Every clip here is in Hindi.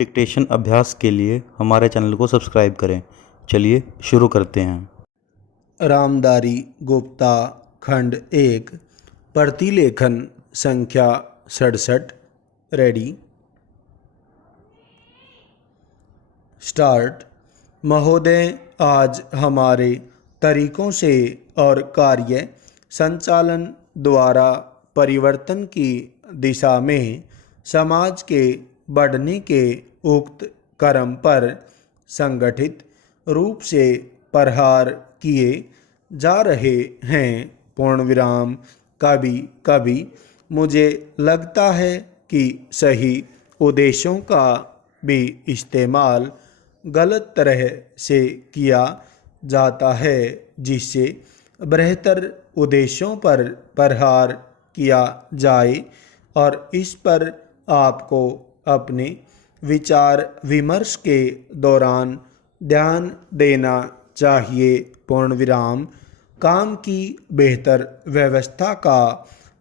डिक्टेशन अभ्यास के लिए हमारे चैनल को सब्सक्राइब करें। चलिए शुरू करते हैं। रामदारी गुप्ता खंड 1 प्रतिलेखन संख्या 67। Ready start. महोदय, आज हमारे तरीकों से और कार्य संचालन द्वारा परिवर्तन की दिशा में समाज के बढ़ने के उक्त क्रम पर संगठित रूप से प्रहार किए जा रहे हैं। पूर्ण विराम। कभी कभी मुझे लगता है कि सही उद्देश्यों का भी इस्तेमाल गलत तरह से किया जाता है, जिससे बेहतर उद्देश्यों पर प्रहार किया जाए, और इस पर आपको अपने विचार विमर्श के दौरान ध्यान देना चाहिए। पूर्ण विराम। काम की बेहतर व्यवस्था का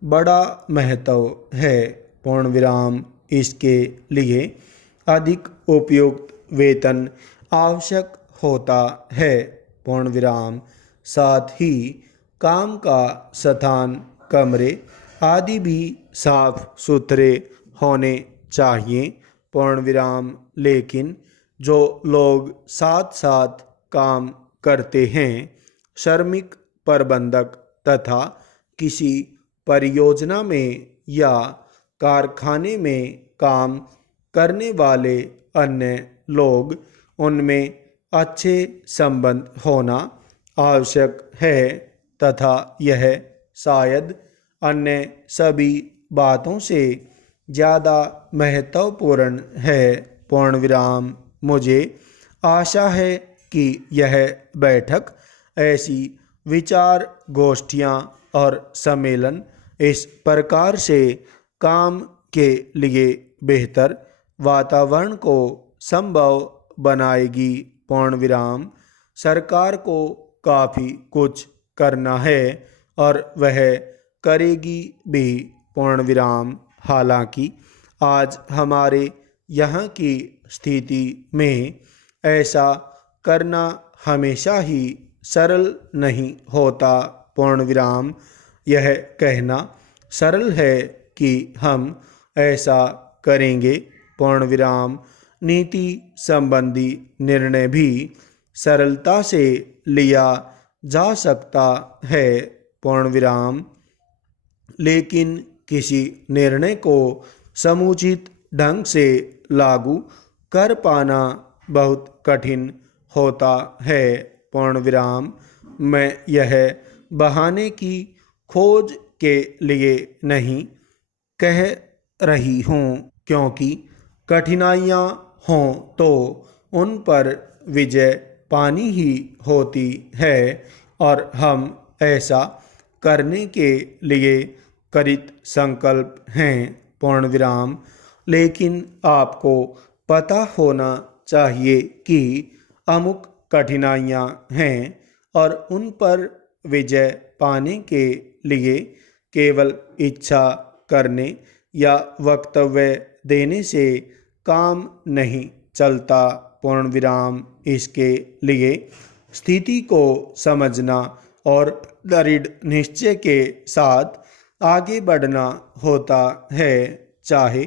बड़ा महत्व है। पूर्ण विराम। इसके लिए अधिक उपयुक्त वेतन आवश्यक होता है। पूर्ण विराम। साथ ही काम का स्थान, कमरे आदि भी साफ सुथरे होने चाहिए। पूर्ण विराम। लेकिन जो लोग साथ साथ काम करते हैं, श्रमिक प्रबंधक तथा किसी परियोजना में या कारखाने में काम करने वाले अन्य लोग, उनमें अच्छे संबंध होना आवश्यक है, तथा यह शायद अन्य सभी बातों से ज़्यादा महत्वपूर्ण है। पूर्ण विराम। मुझे आशा है कि यह बैठक, ऐसी विचार गोष्ठियाँ और सम्मेलन इस प्रकार से काम के लिए बेहतर वातावरण को संभव बनाएगी। पूर्ण विराम। सरकार को काफ़ी कुछ करना है और वह करेगी भी। पूर्ण विराम। हालांकि आज हमारे यहाँ की स्थिति में ऐसा करना हमेशा ही सरल नहीं होता। पूर्ण विराम। यह कहना सरल है कि हम ऐसा करेंगे। पूर्ण विराम। नीति संबंधी निर्णय भी सरलता से लिया जा सकता है। पूर्ण विराम। लेकिन किसी निर्णय को समुचित ढंग से लागू कर पाना बहुत कठिन होता है। पूर्ण विराम। मैं यह बहाने की खोज के लिए नहीं कह रही हूँ, क्योंकि कठिनाइयाँ हों तो उन पर विजय पानी ही होती है, और हम ऐसा करने के लिए कृत संकल्प हैं। पूर्ण विराम। लेकिन आपको पता होना चाहिए कि अमुक कठिनाइयाँ हैं, और उन पर विजय पाने के लिए केवल इच्छा करने या वक्तव्य देने से काम नहीं चलता। पूर्ण विराम। इसके लिए स्थिति को समझना और दृढ़ निश्चय के साथ आगे बढ़ना होता है, चाहे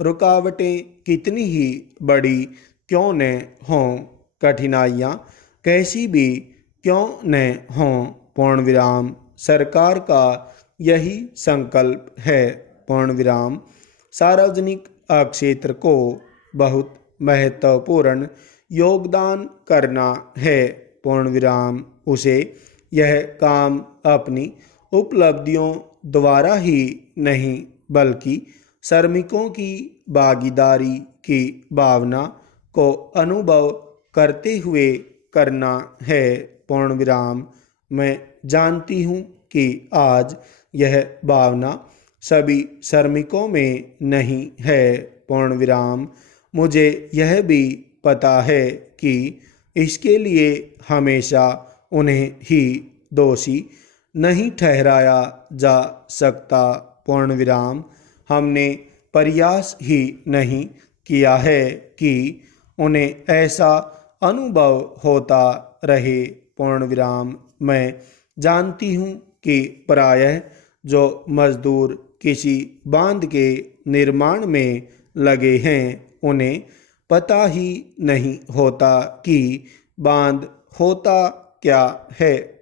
रुकावटें कितनी ही बड़ी क्यों न हों, कठिनाइयाँ कैसी भी क्यों न हों। पूर्ण विराम। सरकार का यही संकल्प है। पूर्ण विराम। सार्वजनिक क्षेत्र को बहुत महत्वपूर्ण योगदान करना है। पूर्ण विराम। उसे यह काम अपनी उपलब्धियों द्वारा ही नहीं, बल्कि श्रमिकों की भागीदारी की भावना को अनुभव करते हुए करना है। पूर्ण विराम। मैं जानती हूँ कि आज यह भावना सभी श्रमिकों में नहीं है। पूर्ण विराम। मुझे यह भी पता है कि इसके लिए हमेशा उन्हें ही दोषी नहीं ठहराया जा सकता। पूर्ण विराम। हमने प्रयास ही नहीं किया है कि उन्हें ऐसा अनुभव होता रहे। पूर्ण विराम। मैं जानती हूँ कि प्रायः जो मजदूर किसी बांध के निर्माण में लगे हैं उन्हें पता ही नहीं होता कि बांध होता क्या है।